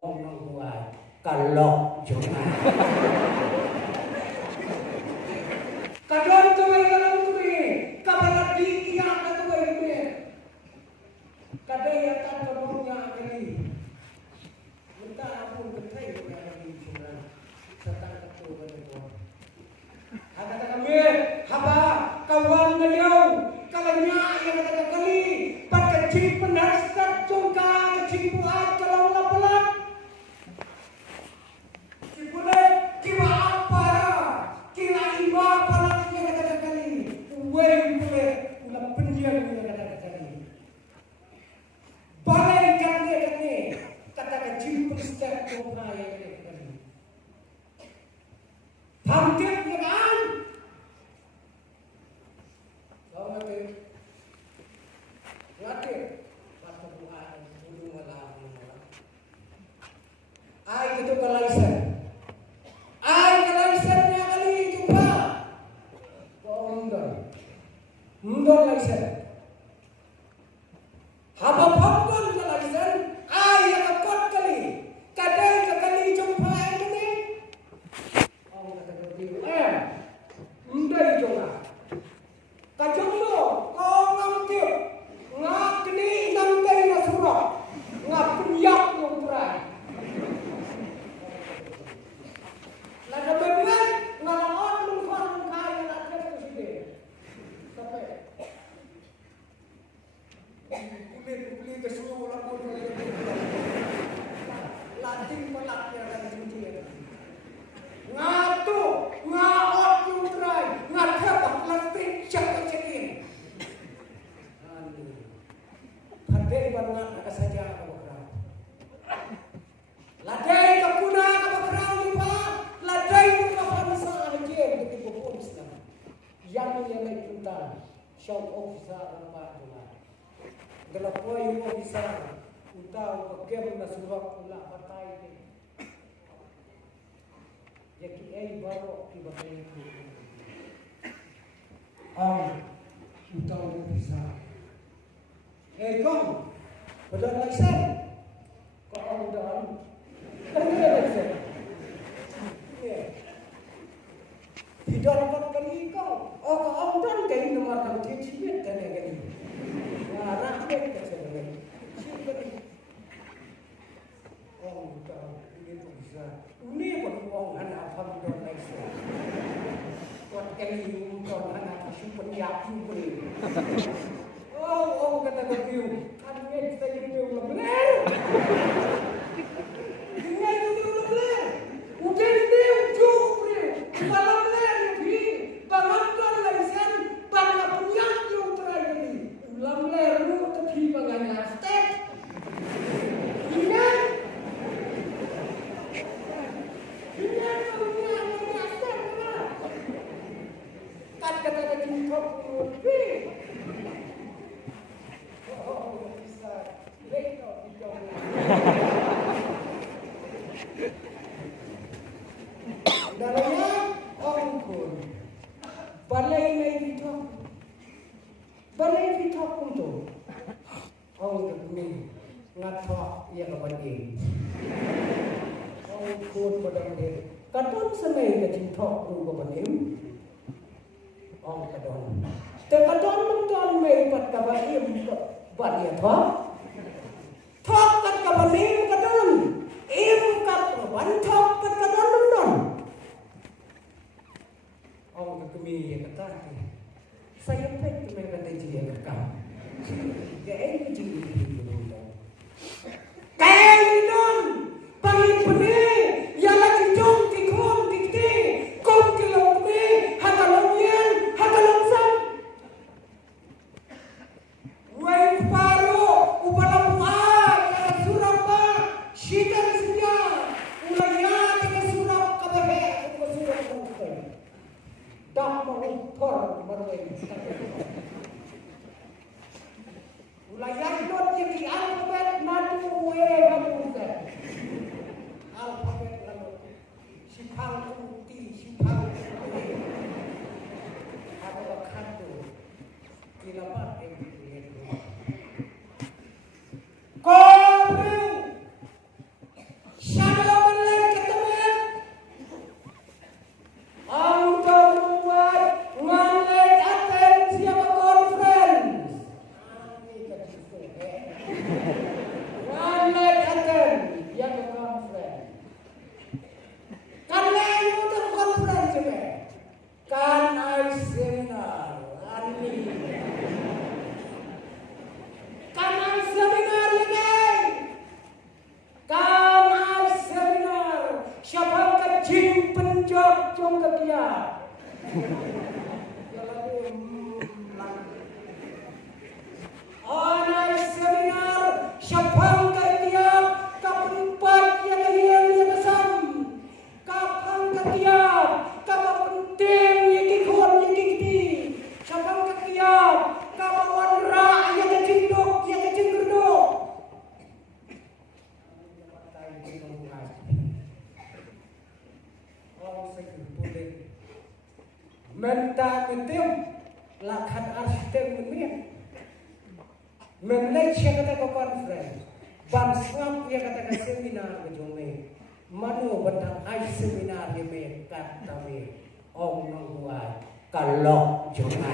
nong buai kalok cuma kadon tuh kalau tuh kabar di yang tuh ini kadai akan kadonnya kali minta ampun ketai kali cuma setang itu betul ada kami haba kawan beliau kalanya yang kata kali pada cip penastat congka kecil buat kalau lapalan cipulet kiwa apa kila iba palat yang kata kali uwe uwe ulah penyiar yang kata kali balai kane kata kecil penastat congka yang kata kali tampil dengan Ai itu kalaisan. Ai kalaisannya kali jumpa. Mundur laisan. Habab kalaisan. Ai yang kot kali. Kadai kali jumpa ini. Oh kata begitu. Mundur jumpa. Kajumlo kau ngamtil. Ngak ni nantai nasurah. Ngak penyak ngumprai. Lada benar, ngalaman lumpang kaya lada presiden. Sampai kulit ke semua orang pun latih pelaknya dan cincin. Ngatu, ngaot nyutrai, ngadap plastik cakap cekin. Hadai banget agak saja apa kerap. Ladai kapuna apa kerap lupa. Ladai pun bangsa aja begitu berpulsa. Yang yang kita show officer apa tu? Dalam poin officer utau bagaimana surat pula partai ini. Jadi baru kita itu. Utau officer. Kau betul lagi kau udah lagi. Tidak dapat kali kau. Kau dan kali nomor kau cincin dan kali. Rakyat kecil. Kau ini bisa. Ini beruang anak apa don lagi. Kuat kali don anak super yakin beri. Kata kau kan kita ini belum benar. Ini belum benar. Udah ini ujung beri. Malam Bangan laisan bangga punyang yung terakhir ulang leru ketibangannya step ingat punya step kan kata cintok bisa lekor dalamnya ongkul balai fitok untuk ini ngatok yang kepenting kun badang dia kadon senai ke cintok tu kepenting kadon te kadon mai pat kabaim bat dia thok kat kepenting kadon kat ban thok kat kadon kami yang kata saya pek tu mereka tadi yang kata gaya ini jadi begitu kaya ini paling benar yang lagi jom kikon kikti kom kilom ni hakalomien hakalomsam wai paro upalamua suramba syapang ketiak. Anai seminar syapang ketiak kapenpat yang hiang yang asam. Kapang ketiak kapa penting yang kikon yang kikiti. Syapang ketiak kapa wanra yang kecinduk yang kecinduk. Menta mentem lakhan arsitek menem Malaysia kata conference bangsap ya kata seminar bejome mano batang ai seminar ye me kata me ong nong buat kalok joma